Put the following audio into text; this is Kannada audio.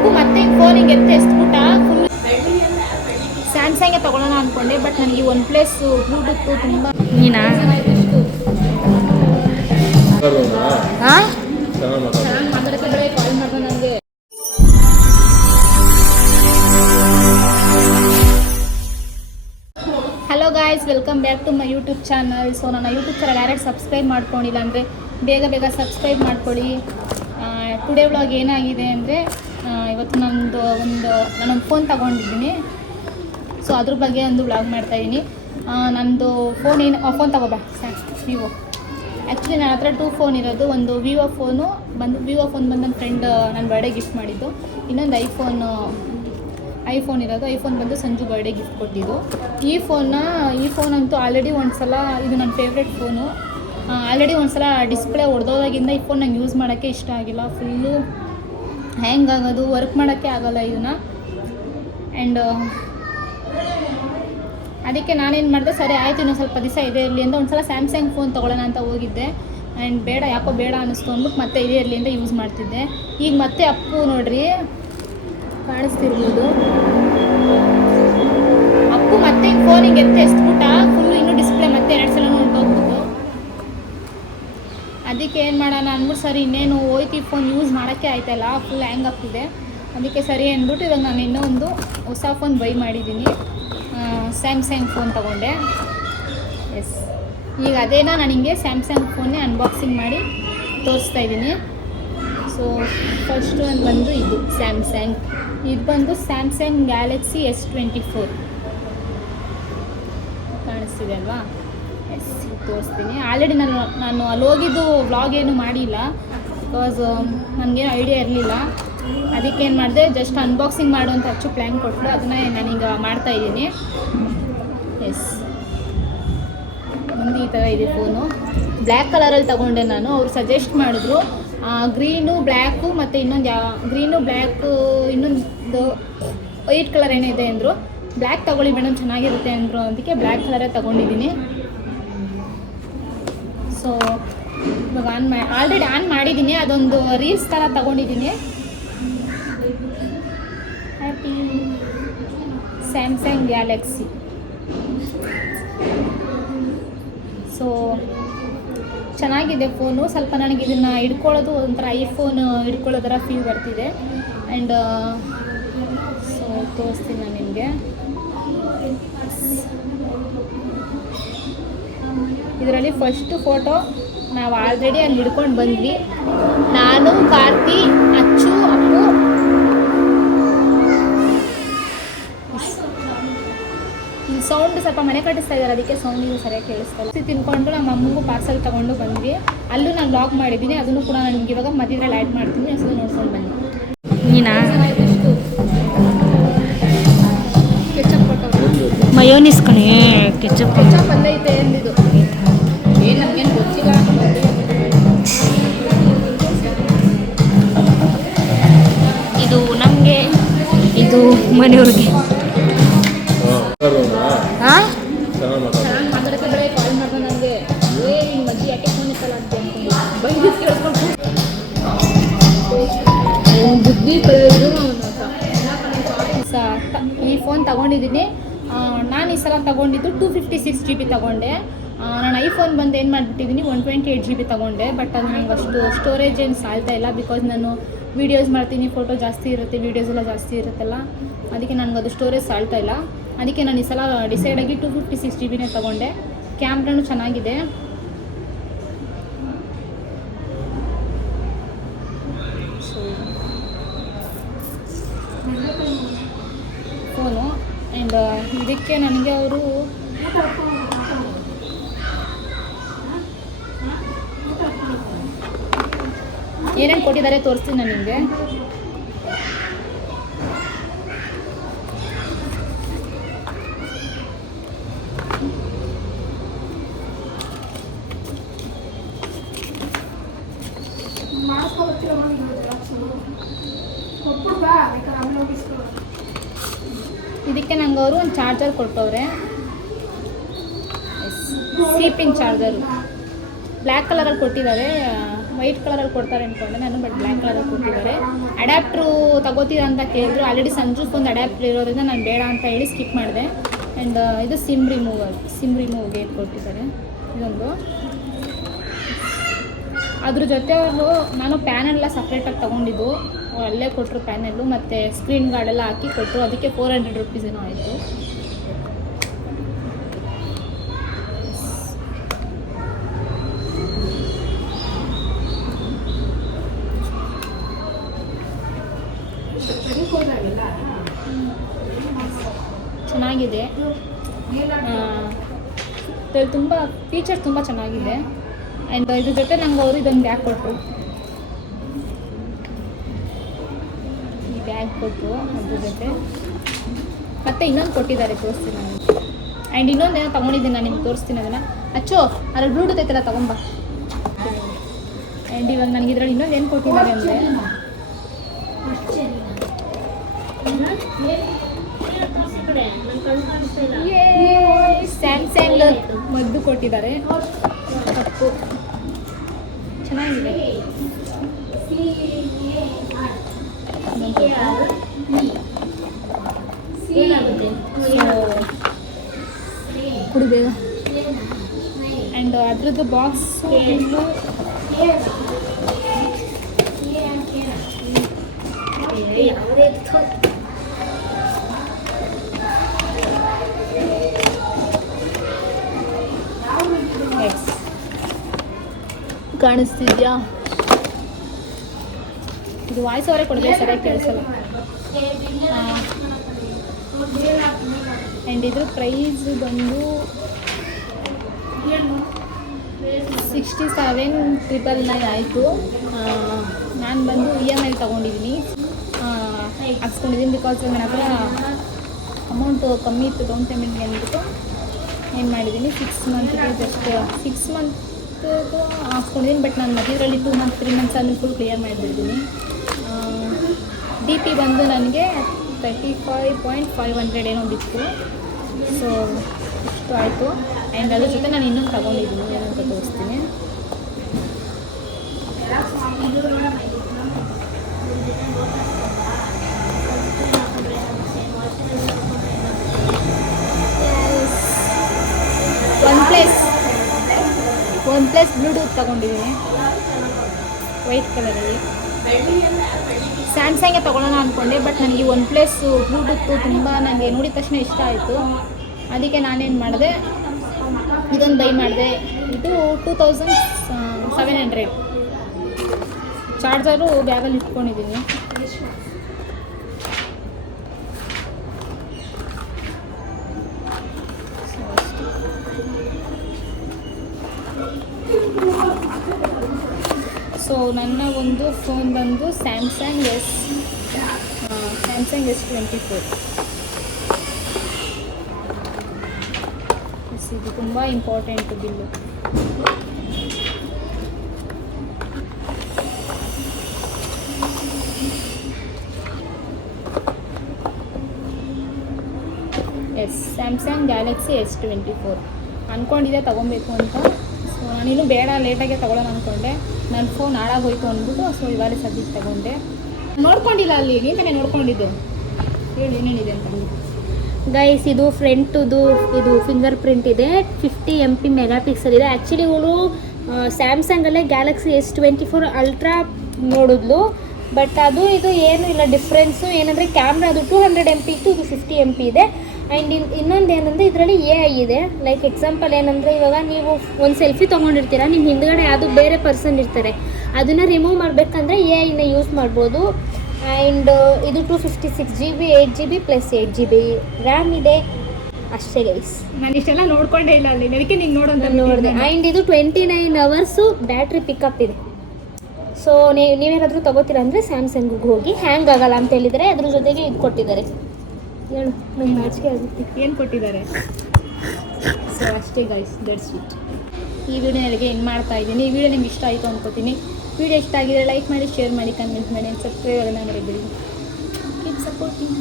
ಅಪ್ಪು ಮತ್ತೆ ಹಿಂಗೆ ಫೋನ್ ಹಿಂಗೆ ಎತ್ತಿಸ್ಬಿಟ್ಟ ಫುಲ್. ಸ್ಯಾಮ್ಸಂಗೇ ತೊಗೊಳ್ಳೋಣ ಅಂದ್ಕೊಂಡೆ, ಬಟ್ ನನಗೆ ಒನ್ ಪ್ಲಸ್ ಬ್ಲೂಟೂತ್ ತುಂಬ ನೀನಾ ಚೆನ್ನಾಗಿ ಮಾತಾಡೋಕ್ಕೆ ಕಾಲ್ ಮಾಡಿದೆ ನನಗೆ. Hello guys, welcome back to my YouTube channel. So ನನ್ನ ಯೂಟ್ಯೂಬ್ ಚಾನಲ್ ಯಾರ್ಯಾರು ಸಬ್ಸ್ಕ್ರೈಬ್ ಮಾಡ್ಕೊಂಡಿಲ್ಲ ಅಂದರೆ ಬೇಗ ಸಬ್ಸ್ಕ್ರೈಬ್ ಮಾಡ್ಕೊಳ್ಳಿ. ಟುಡೇ ವ್ಲಾಗ್ ಏನಾಗಿದೆ ಅಂದರೆ, ಇವತ್ತು ನಾನೊಂದು ಫೋನ್ ತೊಗೊಂಡಿದ್ದೀನಿ. ಸೊ ಅದ್ರ ಬಗ್ಗೆ ಒಂದು ವ್ಲಾಗ್ ಮಾಡ್ತಾಯಿದ್ದೀನಿ. ನನ್ನದು ಫೋನ್ ತಗೋಬಾ ವಿವೋ. ಆ್ಯಕ್ಚುಲಿ ನನ್ನ ಹತ್ರ 2 ಫೋನ್ ಇರೋದು. ಒಂದು ವಿವೋ ಫೋನ್ ಬಂದು ನನ್ನ ಫ್ರೆಂಡ್ ನನ್ನ ಬರ್ಡೇ ಗಿಫ್ಟ್ ಮಾಡಿದ್ದು. ಇನ್ನೊಂದು ಐಫೋನ್ ಇರೋದು. ಐಫೋನ್ ಬಂದು ಸಂಜು ಬರ್ಡೇ ಗಿಫ್ಟ್ ಕೊಟ್ಟಿದ್ದು. ಈ ಫೋನ್ ಅಂತೂ ಆಲ್ರೆಡಿ ಒಂದು ಸಲ, ಇದು ನನ್ನ ಫೇವ್ರೆಟ್ ಫೋನು. ಆಲ್ರೆಡಿ ಒಂದು ಸಲ ಡಿಸ್ಪ್ಲೇ ಹೊಡೆದೋದಾಗಿಂದ ಈ ಫೋನ್ ನಂಗೆ ಯೂಸ್ ಮಾಡೋಕ್ಕೆ ಇಷ್ಟ ಆಗಿಲ್ಲ. ಫುಲ್ಲು ಹ್ಯಾಂಗ್ ಆಗೋದು, ವರ್ಕ್ ಮಾಡೋಕ್ಕೆ ಆಗೋಲ್ಲ ಇದನ್ನು. ಆ್ಯಂಡ್ ಅದಕ್ಕೆ ನಾನೇನು ಮಾಡಿದೆ, ಸರಿ ಆಯಿತು ಇನ್ನೊಂದು ಸ್ವಲ್ಪ ದಿವಸ ಇದೇ ಇರಲಿ ಅಂತ ಒಂದು ಸಲ ಸ್ಯಾಮ್ಸಂಗ್ ಫೋನ್ ತೊಗೊಳ್ಳೋಣ ಅಂತ ಹೋಗಿದ್ದೆ. ಆ್ಯಂಡ್ ಯಾಕೋ ಬೇಡ ಅನ್ನಿಸ್ತು ಅಂದ್ಬಿಟ್ಟು ಮತ್ತೆ ಇದೇ ಇರಲಿ ಅಂತ ಯೂಸ್ ಮಾಡ್ತಿದ್ದೆ. ಈಗ ಮತ್ತೆ ಅಪ್ಪು ನೋಡ್ರಿ ಕಾಣಿಸ್ತಿರ್ಬೋದು, ಅಪ್ಪು ಮತ್ತೆ ಹಿಂಗೆ ಫೋನ್ ಹಿಂಗೆ ಎತ್ತಿಸ್ಬಿಟ್ಟ ಫುಲ್ಲು. ಇನ್ನೂ ಡಿಸ್ಪ್ಲೇ ಮತ್ತೆ 2 ಸಲ ಹೊಂಟೋಗ್ಬಿಟ್ಟು. ಅದಕ್ಕೆ ಏನು ಮಾಡೋಣ ಅಂದ್ಬಿಟ್ಟು, ಸರಿ ಇನ್ನೇನು ಹೋಯ್ತು ಈ ಫೋನ್ ಯೂಸ್ ಮಾಡೋಕ್ಕೆ ಆಯ್ತಲ್ಲ, ಫುಲ್ ಹ್ಯಾಂಗ್ ಆಗ್ತಿದೆ. ಅದಕ್ಕೆ ಸರಿ ಅಂದ್ಬಿಟ್ಟು ಇವಾಗ ನಾನು ಇನ್ನೂ ಒಂದು ಹೊಸ ಫೋನ್ ಬೈ ಮಾಡಿದ್ದೀನಿ. ಸ್ಯಾಮ್ಸಂಗ್ ಫೋನ್ ತೊಗೊಂಡೆ. ಎಸ್, ಈಗ ಅದೇನ ನಾನು ಹಿಂಗೆ ಸ್ಯಾಮ್ಸಂಗ್ ಫೋನ್ನೇ ಅನ್ಬಾಕ್ಸಿಂಗ್ ಮಾಡಿ ತೋರಿಸ್ತಾ ಇದ್ದೀನಿ. ಸೊ ಫಸ್ಟ್ ಒಂದು ಬಂದು ಇದು ಇದು ಬಂದು ಸ್ಯಾಮ್ಸಂಗ್ ಗ್ಯಾಲಕ್ಸಿ S24 ಕಾಣಿಸ್ತಿದೆ ಅಲ್ವಾ. ಎಸ್, ತೋರಿಸ್ತೀನಿ. ಆಲ್ರೆಡಿ ನಾನು ಅಲ್ಲಿ ಹೋಗಿದ್ದು ವ್ಲಾಗ್ ಏನು ಮಾಡಿಲ್ಲ, ಬಿಕಾಸ್ ನನಗೇನು ಐಡಿಯಾ ಇರಲಿಲ್ಲ. ಅದಕ್ಕೆ ಏನು ಮಾಡಿದೆ, ಜಸ್ಟ್ ಅನ್ಬಾಕ್ಸಿಂಗ್ ಮಾಡುವಂಥ ಪ್ಲ್ಯಾನ್ ಕೊಟ್ಟರು, ಅದನ್ನೇ ನಾನೀಗ ಮಾಡ್ತಾಯಿದ್ದೀನಿ. ಎಸ್, ಮುಂದೆ ಈ ಥರ ಇದೆ ಫೋನು. ಬ್ಲ್ಯಾಕ್ ಕಲರಲ್ಲಿ ತೊಗೊಂಡೆ ನಾನು. ಅವ್ರು ಸಜೆಸ್ಟ್ ಮಾಡಿದ್ರು ಗ್ರೀನು ಬ್ಲ್ಯಾಕು ಮತ್ತು ಗ್ರೀನು ಬ್ಲ್ಯಾಕು ಇನ್ನೊಂದು ವೈಟ್ ಕಲರ್ ಏನಿದೆ ಅಂದರು. ಬ್ಲ್ಯಾಕ್ ತೊಗೊಳ್ಳಿ ಮೇಡಮ್ ಚೆನ್ನಾಗಿರುತ್ತೆ ಅಂದರು. ಅದಕ್ಕೆ ಬ್ಲ್ಯಾಕ್ ಕಲರೇ ತೊಗೊಂಡಿದ್ದೀನಿ. ಸೊ ಇವಾಗ ಆಲ್ರೆಡಿ ಆನ್ ಮಾಡಿದ್ದೀನಿ. ಅದೊಂದು ರೀಲ್ಸ್ ಥರ ತೊಗೊಂಡಿದ್ದೀನಿ. Happy Samsung Galaxy. ಸೊ ಚೆನ್ನಾಗಿದೆ ಫೋನು. ಸ್ವಲ್ಪ ನನಗೆ ಇದನ್ನು ಹಿಡ್ಕೊಳ್ಳೋದು ಒಂಥರ ಐಫೋನ್ ಹಿಡ್ಕೊಳ್ಳೋ ಥರ ಫೀಲ್ ಬರ್ತಿದೆ. ಆ್ಯಂಡ್ ಸೊ ತೋರಿಸ್ತೀನಿ ನಾನು ನಿಮಗೆ. ಇದರಲ್ಲಿ ಫಸ್ಟು ಫೋಟೋ ನಾವು ಆಲ್ರೆಡಿ ಅಲ್ಲಿ ಹಿಡ್ಕೊಂಡು ಬಂದ್ವಿ. ನಾನು, ಕಾರ್ತಿ, ಅಚ್ಚು, ಅಪ್ಪು. ಈ ಸೌಂಡ್ ಸ್ವಲ್ಪ ಮನೆ ಕಟ್ಟಿಸ್ತಾ ಇದ್ದಾರೆ, ಅದಕ್ಕೆ ಸೌಂಡ್ ಇದು ಸರಿಯಾಗಿ ಕೇಳಿಸ್ತಾರೆ. ತಿನ್ಕೊಂಡು ನಮ್ಮ ಅಮ್ಮಂಗೂ ಪಾರ್ಸಲ್ ತೊಗೊಂಡು ಬಂದ್ವಿ. ಅಲ್ಲೂ ನಾನು ಬ್ಲಾಗ್ ಮಾಡಿದ್ದೀನಿ, ಅದನ್ನು ಕೂಡ ನಾನು ನಿಮ್ಗೆ ಇವಾಗ ಮಧ್ಯದಲ್ಲಿ ಆ್ಯಡ್ ಮಾಡ್ತೀನಿ. ಅಷ್ಟು ನೋಡ್ಕೊಂಡು ಬನ್ನಿ. ನೀನಾ ಕೆಚಪ್ ಕೊಟ್ಟವ್ರು, ಮಯೋನಿಸ್ ಕಣೆ, ಕೆಚಪ್ ಬಂದೈತೆ ಎಂದಿದ್ದು. ಏನು ನಮಗೇನು ಗೊತ್ತಿಲ್ಲ. ಇದು ನಮಗೆ, ಇದು ಮನೆಯವ್ರಿಗೆ. ಹಾಂ, ಚೆನ್ನಾಗಿ ಮಾತಾಡೋಕ್ಕೆ ಕಾಲ್ ಮಾಡಿದೆ ನನಗೆ. ನಿಮ್ಮ ಮಜ್ಜಿ ಯಾಕೆ ಫೋನ್ ಇತ್ತಲ್ಲ ಅಂತ ಅಂದ್ಕೊಂಡು ಬೈದು ಕೇಳಿಸ್ಕೊಂಡು ಬುದ್ಧಿ ಈ ಫೋನ್ ತೊಗೊಂಡಿದ್ದೀನಿ. ನಾನು ಈ ಸಲ ತೊಗೊಂಡಿದ್ದು 256 GB ತೊಗೊಂಡೆ. ನಾನು ಐಫೋನ್ ಬಂದು ಏನು ಮಾಡಿಬಿಟ್ಟಿದ್ದೀನಿ 128 GB ತೊಗೊಂಡೆ. ಬಟ್ ಅದು ನನಗೆ ಅಷ್ಟು ಸ್ಟೋರೇಜ್ ಏನು ಸಾಲ್ತಾ ಇಲ್ಲ, ಬಿಕಾಸ್ ನಾನು ವೀಡಿಯೋಸ್ ಮಾಡ್ತೀನಿ, ಫೋಟೋ ಜಾಸ್ತಿ ಇರುತ್ತೆ, ವೀಡಿಯೋಸ್ ಎಲ್ಲ ಜಾಸ್ತಿ ಇರುತ್ತಲ್ಲ. ಅದಕ್ಕೆ ನನಗದು ಸ್ಟೋರೇಜ್ ಸಾಲ್ತಾ ಇಲ್ಲ. ಅದಕ್ಕೆ ನಾನು ಈ ಸಲ ಡಿಸೈಡಾಗಿ 256 GB ತೊಗೊಂಡೆ. ಕ್ಯಾಮ್ರಾನು ಚೆನ್ನಾಗಿದೆ. So phone. ಆ್ಯಂಡ್ ಇದಕ್ಕೆ ನನಗೆ ಅವರು ಏನೇನು ಕೊಟ್ಟಿದ್ದಾರೆ ತೋರಿಸ್ತೀನಿ ನಾನು ನಿಮಗೆ. ಇದಕ್ಕೆ ನಂಗೆ ಅವರು ಒಂದು ಚಾರ್ಜರ್ ಕೊಟ್ಟವ್ರೆ. ಸ್ಲೀಪಿಂಗ್ ಚಾರ್ಜರು ಬ್ಲ್ಯಾಕ್ ಕಲರಲ್ಲಿ ಕೊಟ್ಟಿದ್ದಾರೆ. ವೈಟ್ ಕಲರಲ್ಲಿ ಕೊಡ್ತಾರೆ ಅಂದ್ಕೊಂಡೆ ನಾನು, ಬಟ್ ಬ್ಲ್ಯಾಕ್ ಕಲರಲ್ಲಿ ಕೊಟ್ಟಿದ್ದಾರೆ. ಅಡ್ಯಾಪ್ಟ್ರು ತಗೋತೀರಾ ಅಂತ ಕೇಳಿದ್ರು. ಆಲ್ರೆಡಿ ಸಂಜುಗೆ ಒಂದು ಅಡ್ಯಾಪ್ಟರ್ ಇರೋದ್ರಿಂದ ನಾನು ಬೇಡ ಅಂತ ಹೇಳಿ ಸ್ಕಿಪ್ ಮಾಡಿದೆ. ಆ್ಯಂಡ್ ಇದು ಸಿಮ್ ರಿಮೂವ್ಗೆ ಕೊಟ್ಟಿದ್ದಾರೆ ಇದೊಂದು. ಅದ್ರ ಜೊತೆ ಅವರು ನಾನು ಪ್ಯಾನೆಲ್ಲ ಸಪ್ರೇಟಾಗಿ ತೊಗೊಂಡಿದ್ದು, ಅಲ್ಲೇ ಕೊಟ್ಟರು ಪ್ಯಾನೆಲ್ಲು, ಮತ್ತು ಸ್ಕ್ರೀನ್ ಗಾರ್ಡೆಲ್ಲ ಹಾಕಿ ಕೊಟ್ಟರು. ಅದಕ್ಕೆ 400 ರೂಪೀಸ್ ಏನೋ ಆಯಿತು. ಚೆನ್ನಾಗಿದೆ, ತುಂಬ ಫೀಚರ್ಸ್ ತುಂಬ ಚೆನ್ನಾಗಿದೆ. ಆ್ಯಂಡ್ ಇದ್ರ ಜೊತೆ ನಂಗೆ ಅವರು ಇದೊಂದು ಬ್ಯಾಗ್ ಕೊಟ್ಟರು. ಈ ಬ್ಯಾಗ್ ಕೊಟ್ಟರು ಅದ್ರ ಜೊತೆ. ಮತ್ತು ಇನ್ನೊಂದು ಕೊಟ್ಟಿದ್ದಾರೆ, ತೋರಿಸ್ತೀನಿ ನಾನು. ಆ್ಯಂಡ್ ಇನ್ನೊಂದೇನೋ ತೊಗೊಂಡಿದ್ದೀನಿ, ನಾನು ನಿಮ್ಗೆ ತೋರಿಸ್ತೀನಿ ಅದನ್ನು. ಅಚ್ಚೋ ಅದ್ರಲ್ಲಿ ಬ್ಲೂಟೂತ್ ಐತಲ್ಲ, ತೊಗೊಂಬ. ಆ್ಯಂಡ್ ಇವಾಗ ನನಗೆ ಇದರಲ್ಲಿ ಇನ್ನೊಂದು ಏನು ಕೊಟ್ಟಿದ್ದಾರೆ ಅಂದರೆ ಸ್ಯಾಮ್ಸಂಗ್ ಮದ್ದು ಕೊಟ್ಟಿದ್ದಾರೆ. ಕಪ್ಪು ಚೆನ್ನಾಗಿದೆ. ಕುಡಿ ಬೇಗ. ಆ್ಯಂಡ್ ಅದ್ರದ್ದು ಬಾಕ್ಸು ಕಾಣಿಸ್ತಿದ್ಯಾ? ಇದು ವಾಯ್ಸ್ ಅವರೇ ಕೊಡಬೇಕು, ಸರಿಯಾಗಿ ಕೇಳಿಸಲ್ಲ. ಆ್ಯಂಡ್ ಇದ್ರ ಪ್ರೈಸ್ ಬಂದು 67,999 ಆಯಿತು. ನಾನು ಬಂದು EMI ತೊಗೊಂಡಿದ್ದೀನಿ, ಹಾಕ್ಸ್ಕೊಂಡಿದ್ದೀನಿ. ಬಿಕಾಸ್ ನನ್ನ ಹತ್ರ ಅಮೌಂಟು ಕಮ್ಮಿ ಇತ್ತು ಡೌನ್ ಪೇಮೆಂಟ್ಗೆ ಅಂದ್ಬಿಟ್ಟು ಏನು ಮಾಡಿದ್ದೀನಿ, 6 ಮಂತ್ ಹಾಕ್ಸ್ಕೊಂಡಿದ್ದೀನಿ. ಬಟ್ ನಾನು ಮಧ್ಯದಲ್ಲಿ 2 ಮಂತ್ 3 ಮಂತ್ಸ್ ಆದ್ಮೇಲೆ ಫುಲ್ ಕ್ಲಿಯರ್ ಮಾಡಿಬಿಡ್ತೀನಿ. DP ಬಂದು ನನಗೆ 35,500 ಏನೋ ಬಿತ್ತು. ಸೊ ಇಷ್ಟು ಆಯಿತು. ಆ್ಯಂಡ್ ಅದ್ರ ಜೊತೆ ನಾನು ಇನ್ನೊಂದು ತೊಗೊಂಡಿದ್ದೀನಿ, ಏನಂತ ತೋರಿಸ್ತೀನಿ. ಒನ್ ಪ್ಲಸ್ ಬ್ಲೂಟೂತ್ ತೊಗೊಂಡಿದ್ದೀನಿ ವೈಟ್ ಕಲರಲ್ಲಿ. ಸ್ಯಾಮ್ಸಂಗೇ ತೊಗೊಳ್ಳೋಣ ಅಂದ್ಕೊಂಡೆ, ಬಟ್ ನನಗೆ ಒನ್ ಪ್ಲಸ್ ಬ್ಲೂಟೂತು ತುಂಬ ನನಗೆ ನೋಡಿದ ತಕ್ಷಣ ಇಷ್ಟ ಆಯಿತು. ಅದಕ್ಕೆ ನಾನೇನು ಮಾಡಿದೆ, ಇದೊಂದು ಬೈ ಮಾಡಿದೆ. ಇದು 2700. ಚಾರ್ಜರು ಬ್ಯಾಗಲ್ಲಿ ಇಟ್ಕೊಂಡಿದ್ದೀನಿ. ಸೊ ನನ್ನ ಒಂದು ಫೋನ್ ಬಂದು ಸ್ಯಾಮ್ಸಂಗ್ S24. ಇದು ತುಂಬ important bill. Samsung Galaxy S24 ಅಂದ್ಕೊಂಡಿದ್ದೆ ತೊಗೊಬೇಕು ಅಂತ. ಸೊ ನಾನಿನ್ನೂ ಬೇಡ, ಲೇಟಾಗೆ ತೊಗೊಳ್ಳೋಣ ಅಂದ್ಕೊಂಡೆ. ನನ್ನ ಫೋನ್ ಹಾಳಾಗೋಯ್ತು ಅಂದ್ಬಿಟ್ಟು ಸೊ ಇವಾಗ ಸದ್ಯಕ್ಕೆ ತೊಗೊಂಡೆ. ನೋಡ್ಕೊಂಡಿಲ್ಲ, ಅಲ್ಲಿ ನೀನೇ ನೋಡ್ಕೊಂಡಿದ್ದು. ಹೇಳಿ ಏನೇನಿದೆ ಅಂತ. ಗೈಸ್, ಇದು ಫ್ರಂಟುದು ಇದು ಫಿಂಗರ್ ಪ್ರಿಂಟ್ ಇದೆ. 50 MP ಮೆಗಾಪಿಕ್ಸೆಲ್ ಇದೆ. ಆ್ಯಕ್ಚುಲಿ ಇವಳು ಸ್ಯಾಮ್ಸಂಗಲ್ಲೇ ಗ್ಯಾಲಕ್ಸಿ S24 ಅಲ್ಟ್ರಾ ನೋಡಿದ್ಲು. ಬಟ್ ಅದು ಇದು ಏನೂ ಇಲ್ಲ ಡಿಫ್ರೆನ್ಸು. ಏನಂದರೆ ಕ್ಯಾಮ್ರಾ ಅದು 200 MP ಇತ್ತು, ಇದು 50 MP ಇದೆ. ಆ್ಯಂಡ್ ಇನ್ನೊಂದು ಏನಂದರೆ ಇದರಲ್ಲಿ AI ಇದೆ. ಲೈಕ್ ಎಕ್ಸಾಂಪಲ್ ಏನಂದರೆ, ಇವಾಗ ನೀವು ಒಂದು ಸೆಲ್ಫಿ ತೊಗೊಂಡಿರ್ತೀರ, ನಿಮ್ಮ ಹಿಂದ್ಗಡೆ ಯಾವುದು ಬೇರೆ ಪರ್ಸನ್ ಇರ್ತಾರೆ, ಅದನ್ನು ರಿಮೂವ್ ಮಾಡಬೇಕಂದ್ರೆ AIನ ಯೂಸ್ ಮಾಡ್ಬೋದು. ಆ್ಯಂಡ್ ಇದು 256 GB 8 GB plus 8 GB RAM ಇದೆ. ಅಷ್ಟೇ ಗೈಸ್, ನಾನು ಇಷ್ಟೆಲ್ಲ ನೋಡ್ಕೊಂಡೇ ಇಲ್ಲ ಅಲ್ಲಿ, ಅದಕ್ಕೆ ನೀನು ನೋಡಿದೆ. ಆ್ಯಂಡ್ ಇದು 29 ಅವರ್ಸು ಬ್ಯಾಟ್ರಿ ಪಿಕಪ್ ಇದೆ. ಸೊ ನೀವೇನಾದರೂ ತೊಗೋತೀರಾ ಅಂದರೆ ಸ್ಯಾಮ್ಸಂಗಿಗೆ ಹೋಗಿ, ಹ್ಯಾಂಗ್ ಆಗಲ್ಲ ಅಂತ ಹೇಳಿದರೆ. ಅದ್ರ ಜೊತೆಗೆ ಇದು ಕೊಟ್ಟಿದ್ದಾರೆ. ಹೇಳು, ನಂಗೆ ನಾಚಿಕೆ ಆಗುತ್ತೆ. ಏನು ಕೊಟ್ಟಿದ್ದಾರೆ? ಸೊ ಅಷ್ಟೇ ಗೈಸ್, ದಟ್ಸ್ ಇಟ್. ಈ ವಿಡಿಯೋ ನನಗೆ ಏನು ಮಾಡ್ತಾ ಇದ್ದೀನಿ. ಈ ವಿಡಿಯೋ ನಿಮ್ಗೆ ಇಷ್ಟ ಆಯಿತು ಅನ್ಕೋತೀನಿ. ವಿಡಿಯೋ ಇಷ್ಟ ಆಗಿದ್ರೆ ಲೈಕ್ ಮಾಡಿ, ಶೇರ್ ಮಾಡಿ, ಕಮೆಂಟ್ ಮಾಡಿ, ಸಬ್ಸ್ಕ್ರೈಬ್ ಆಗೋಣ ಮರಿಬೇಡಿ. Keep supporting.